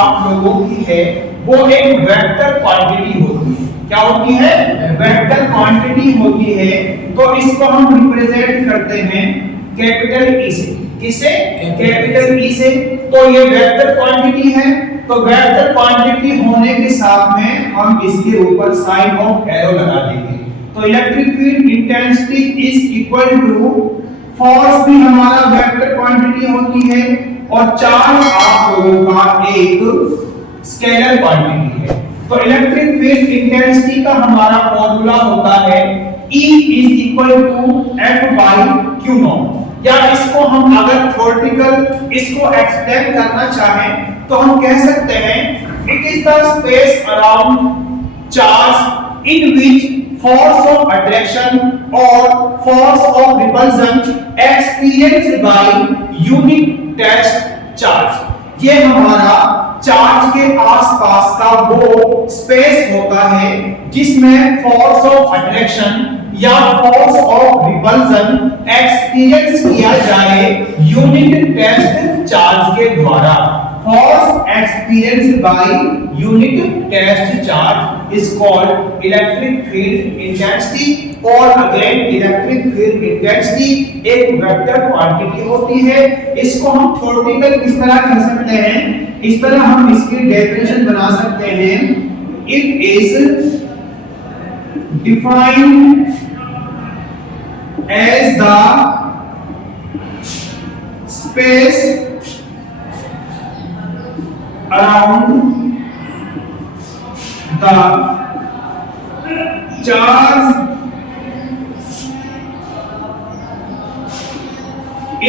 आप लोगों की है वो एक वेक्टर क्वांटिटी होती है। क्या होती है? वेक्टर क्वांटिटी होती है। तो इसको हम रिप्रेजेंट करते हैं कैपिटल ई से। किसे? कैपिटल ई से। तो ये वेक्टर क्वांटिटी है, तो वेक्टर क्वांटिटी होने के साथ में हम इसके ऊपर साइन ऑफ एरो लगा देंगे। तो electric field intensity is equal to, force भी हमारा वेक्टर क्वांटिटी होती है और चार्ज आप लोगों का एक स्केलर क्वांटिटी है। तो इलेक्ट्रिक फील्ड इंटेंसिटी का हमारा फॉर्मूला होता है E is equal to F by Q naught। या इसको हम अगर थ्योरेटिकल इसको एक्सप्लेन करना चाहें तो हम कह सकते हैं it is the space around charge in which force of attraction or force of repulsion experienced by unit test charge। ये हमारा चार्ज के आसपास का वो स्पेस होता है जिसमें फोर्स ऑफ अट्रैक्शन या फोर्स ऑफ रिपल्सन एक्सपीरियंस किया जाए यूनिट टेस्ट चार्ज के द्वारा। Force experienced by unit test charge is called electric field intensity। और अगेन इलेक्ट्रिक फील्ड इंटेंसिटी एक वेक्टर क्वांटिटी होती है। इसको हम थ्योरेटिकल किस तरह कह सकते हैं? इस तरह हम इसकी डेफिनेशन बना सकते हैं, it is defined as the space around the charge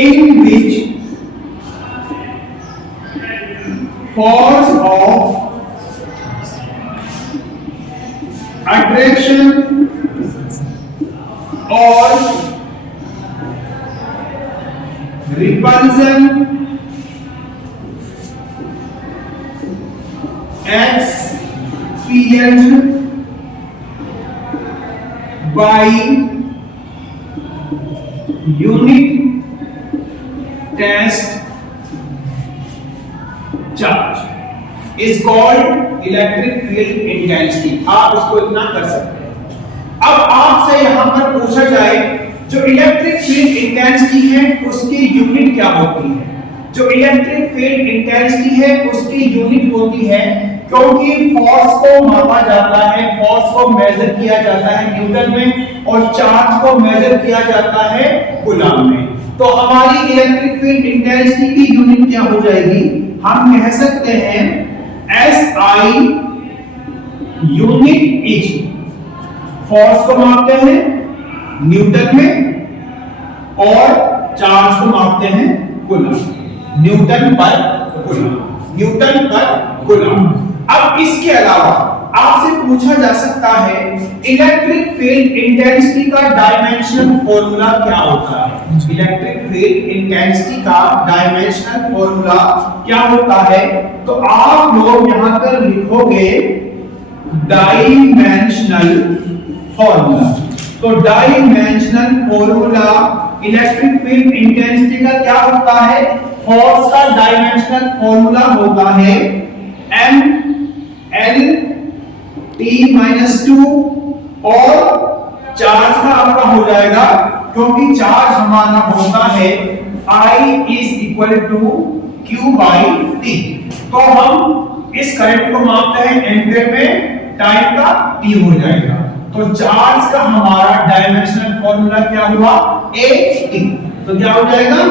in which force of attraction or repulsion experienced by unit test charge is called electric field intensity। आप इसको इतना कर सकते हैं। अब आपसे यहां पर पूछा जाए जो इलेक्ट्रिक फील्ड इंटेंसिटी है उसकी यूनिट क्या होती है? जो इलेक्ट्रिक फील्ड इंटेंसिटी है उसकी यूनिट होती है, क्योंकि फोर्स को मापा जाता है, फोर्स को मेजर किया जाता है न्यूटन में और चार्ज को मेजर किया जाता है कूलम में। तो हमारी इलेक्ट्रिक फील्ड इंटेंसिटी की यूनिट क्या हो जाएगी? हम कह सकते हैं SI यूनिट इज, फोर्स को मापते हैं न्यूटन में और चार्ज को मापते हैं कूलम, न्यूटन पर कूलम, न्यूटन पर कूलम। अब इसके अलावा आपसे पूछा जा सकता है इलेक्ट्रिक फील्ड इंटेंसिटी का डायमेंशनल फॉर्मूला क्या होता है? इलेक्ट्रिक फील्ड इंटेंसिटी का डायमेंशनल फॉर्मूला क्या होता है? तो आप लोग यहां पर लिखोगे डायमेंशनल फॉर्मूला। तो dimensional formula electric field intensity का क्या होता है? फोर्स का डायमेंशनल फॉर्मूला होता है m l t - 2 और चार्ज का आपका हो जाएगा, क्योंकि चार्ज हमारा होता है I = Q / T। तो हम इस करंट को मापते हैं एम्पीयर में, टाइम का t हो जाएगा। तो चार्ज का हमारा डायमेंशनल फॉर्मूला क्या हुआ? AT। तो क्या हो जाएगा?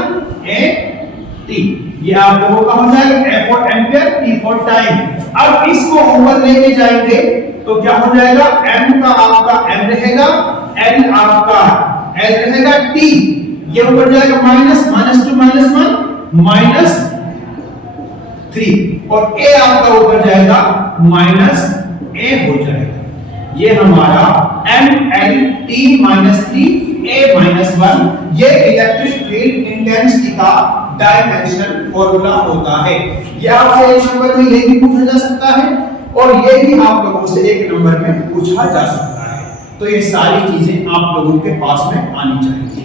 AT। ये आप लोगों का हो जाएगा F for ampere, T for time. अब इसको ऊपर लेके जाएंगे तो क्या हो जाएगा? M का आपका M रहेगा, L आपका L रहेगा, T ये ऊपर जाएगा माइनस, -2 -1 -3 और A आपका ऊपर जाएगा -A हो जाएगा। ये हमारा MLT - 3 A - 1 ये इलेक्ट्रिक फील्ड इंटेंसिटी का डायमेंशनल फॉर्मूला होता है। ये आपसे एक नंबर में ये भी पूछा जा सकता है और ये भी आप लोगों से एक नंबर में पूछा जा सकता है। तो ये सारी चीजें आप लोगों के पास में आनी चाहिए।